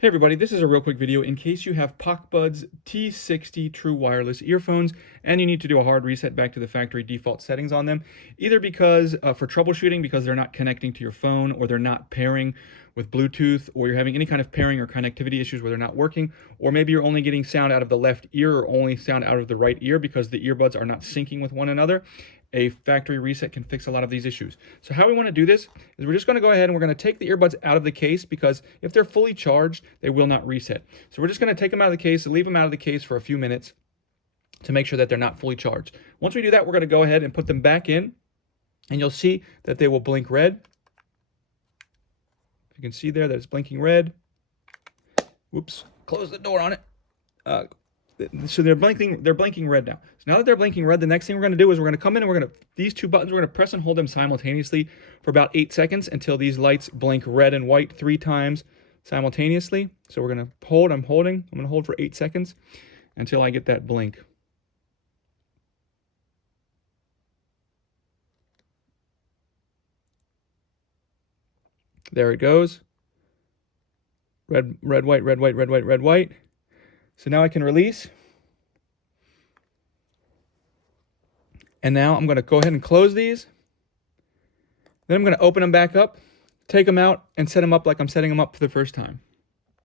Hey everybody, this is a real quick video in case you have PocBuds T60 true wireless earphones and you need to do a hard reset back to the factory default settings on them, either because for troubleshooting because they're not connecting to your phone or they're not pairing with Bluetooth, or you're having any kind of pairing or connectivity issues where they're not working, or maybe you're only getting sound out of the left ear or only sound out of the right ear because the earbuds are not syncing with one another. A factory reset can fix a lot of these issues. So how we want to do this is we're just going to go ahead and we're going to take the earbuds out of the case, because if they're fully charged, they will not reset. So we're just going to take them out of the case and leave them out of the case for a few minutes to make sure that they're not fully charged. Once we do that, we're going to go ahead and put them back in, and you'll see that they will blink red. You can see there that it's blinking red. Whoops, close the door on it. So they're blinking red now. So now that they're blinking red, the next thing we're going to do is we're going to come in and these two buttons, we're going to press and hold them simultaneously for about 8 seconds until these lights blink red and white 3 times simultaneously. So we're going to hold, I'm going to hold for 8 seconds until I get that blink. There it goes. Red, red, white, red, white, red, white, red, white. So now I can release. And now I'm going to go ahead and close these. Then I'm going to open them back up, take them out, and set them up like I'm setting them up for the first time.